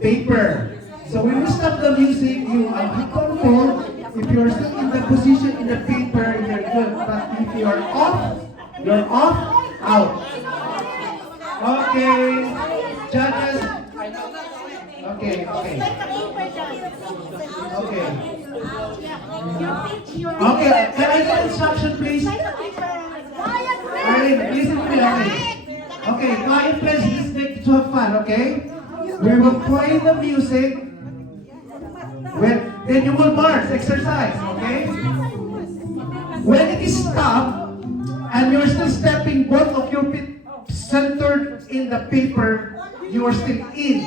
paper. So when we stop the music, you have control. If you're still in the position in the paper, you're good. But if you're off, out. Okay. Judges. Okay. Okay, can I get instruction, please? Arlene, listen to me, okay? Okay, quiet, please. Listen to have fun, okay? We will play the music. Then you will march, exercise, okay? When it is stopped, and you're still stepping both of your feet centered in the paper, you are still in.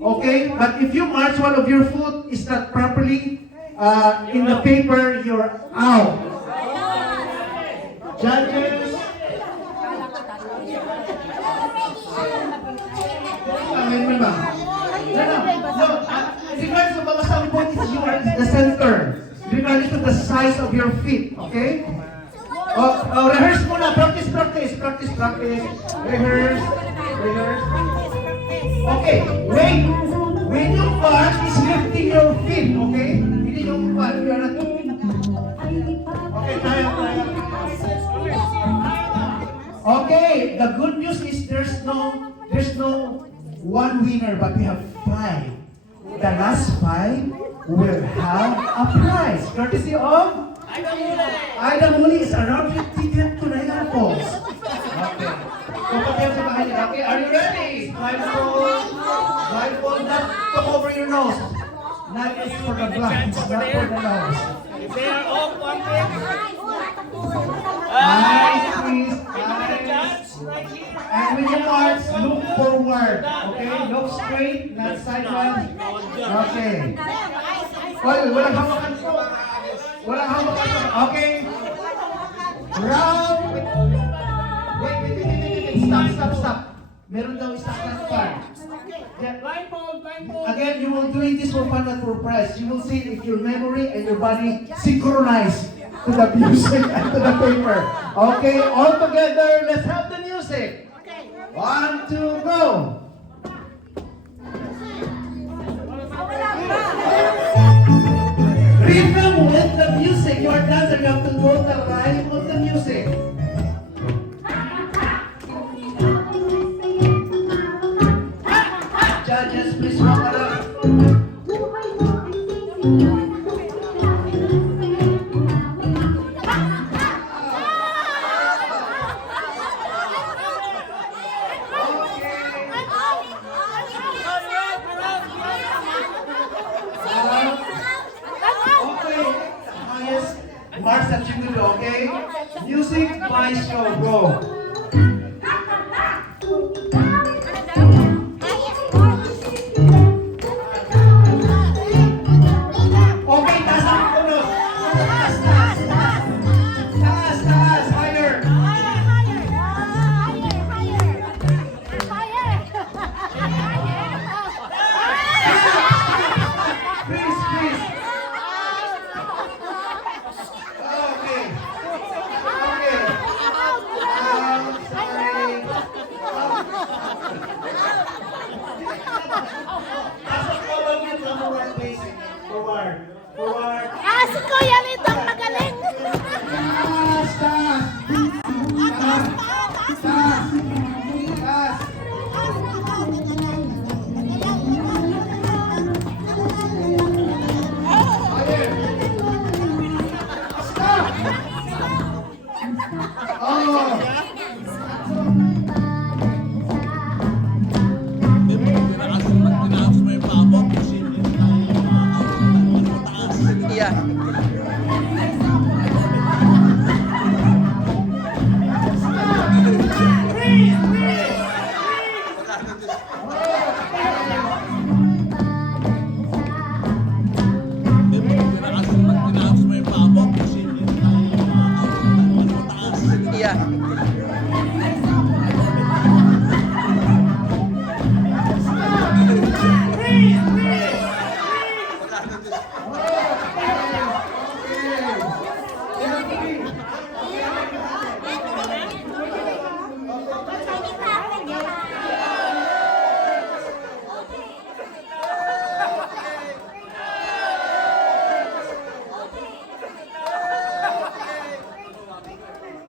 Okay? But if you march one of your foot is not properly in the paper, you're out. Judges. Regardless of mga sound point, you are the center. Regardless of the size of your feet. Okay? Rehearse muna. Practice. Rehearse. Okay, wait. When you march, is lifting your feet, okay? Hindi yung march, you are not. Okay, tayo. Okay, the good news is there's no one winner, but we have 5. The last 5 will have a prize. Courtesy of Ida Muli is a round trip ticket to Niagara Falls. Okay. Okay, are you ready? Blindfold, not to over your nose. Not just for the blinds, not for the nose. If they are off one thing, Eyes, please. Eyes. that's right here. And when you march, look forward. Okay? Look straight, not sideways. Okay. Walang hawakan po. Walang hawakan po. Okay. Round. Wait. Stop. Meron daw isa na part. Blindfold. Again, you will do this for fun, not for prize. You will see if your memory and your body synchronize to the music and to the paper. Okay, all together, let's have the music.